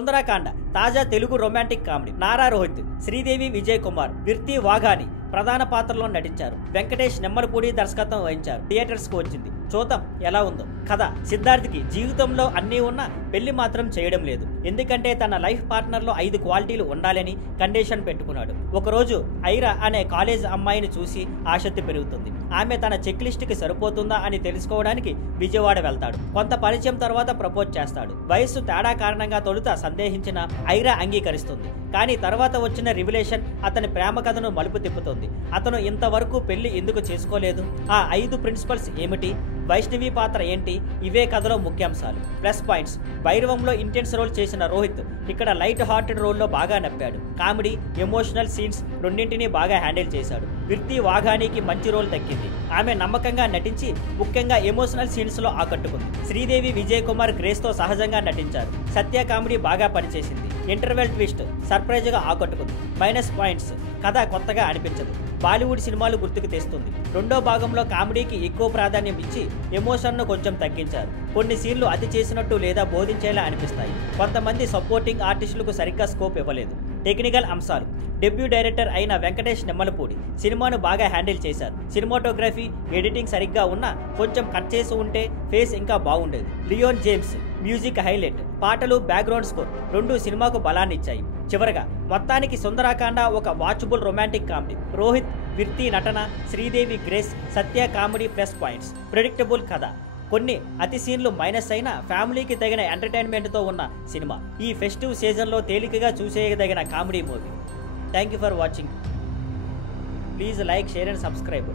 సుందరకాండ తాజా Telugu romantic comedy. Nara Rohit, Sridevi, Vijay Kumar, విర్తి వాఘాని ప్రధాన పాత్రలో నటించారు. వెంకటేష్ నెమ్మలపూడి దర్శకత్వం వహించారు. థియేటర్స్ కు వచ్చింది. చూద్దాం ఎలా ఉందో. కథ: సిద్ధార్థ్కి జీవితంలో అన్నీ ఉన్నా పెళ్లి మాత్రం చేయడం లేదు. ఎందుకంటే తన లైఫ్ పార్ట్నర్ లో 5 క్వాలిటీలు ఉండాలని కండిషన్ పెట్టుకున్నాడు. ఒకరోజు ఐరా అనే కాలేజ్ అమ్మాయిని చూసి ఆసక్తి పెరుగుతుంది. ఆమె తన చెక్ లిస్ట్ కి సరిపోతుందా అని తెలుసుకోవడానికి విజయవాడ వెళ్తాడు. కొంత పరిచయం తర్వాత ప్రపోజ్ చేస్తాడు. వయస్సు తేడా కారణంగా తొలుత సందేహించిన ఐరా అంగీకరిస్తుంది. కానీ తర్వాత వచ్చిన రివిలేషన్ అతని ప్రేమ కథను మలుపు తిప్పుతుంది. అతను ఇంతవరకు పెళ్లి ఎందుకు చేసుకోలేదు? ఆ 5 ప్రిన్సిపల్స్ ఏమిటి? వైష్ణవి పాత్ర ఏంటి? ఇవే కథలో ముఖ్యాంశాలు. ప్లస్ పాయింట్స్: భైరవంలో ఇంటెన్స్ రోల్ చేసిన రోహిత్ ఇక్కడ లైట్ హార్టెడ్ రోల్లో బాగా నప్పాడు. కామెడీ, ఎమోషనల్ సీన్స్ రెండింటినీ బాగా హ్యాండిల్ చేశాడు. విర్తి వాఘానికి మంచి రోల్ దక్కింది. ఆమె నమ్మకంగా నటించి ముఖ్యంగా ఎమోషనల్ సీన్స్ లో ఆకట్టుకుంది. శ్రీదేవి, విజయ్ కుమార్ గ్రేస్ తో సహజంగా నటించారు. సత్య కామెడీ బాగా పనిచేసింది. ఇంటర్వెల్ ట్విస్ట్ సర్ప్రైజ్ గా ఆకట్టుకుంది. మైనస్ పాయింట్స్: కథ కొత్తగా అనిపించదు. బాలీవుడ్ సినిమాలు గుర్తుకు తెస్తుంది. రెండో భాగంలో కామెడీకి ఎక్కువ ప్రాధాన్యం ఇచ్చి ఎమోషన్ను కొంచెం తగ్గించారు. కొన్ని సీన్లు అతి చేసినట్టు లేదా బోధించేలా అనిపిస్తాయి. కొంతమంది సపోర్టింగ్ ఆర్టిస్టులకు సరిగ్గా స్కోప్ ఇవ్వలేదు. టెక్నికల్ అంశాలు: డెబ్యూ డైరెక్టర్ అయిన వెంకటేష్ నెమ్మలపూడి సినిమాను బాగా హ్యాండిల్ చేశారు. సినిమాటోగ్రఫీ, ఎడిటింగ్ సరిగ్గా ఉన్నా కొంచెం కట్ చేసి ఉంటే ఫేస్ ఇంకా బాగుండేది. Leon James music highlight. పాటలు, బ్యాక్గ్రౌండ్ స్కోర్ రెండూ సినిమాకు బలాన్ని ఇచ్చాయి. చివరగా మొత్తానికి సుందరకాండ ఒక watchable romantic comedy. Rohit, Virti నటన, Sridevi grace, Satya comedy plus points. Predictable కథ. కొన్ని అతి సీన్లు మైనస్ అయినా ఫ్యామిలీకి తగిన ఎంటర్టైన్మెంట్తో ఉన్న సినిమా. ఈ ఫెస్టివ్ సీజన్లో తేలికగా చూసేయదగిన comedy movie. Thank you for watching. Please like, share and subscribe.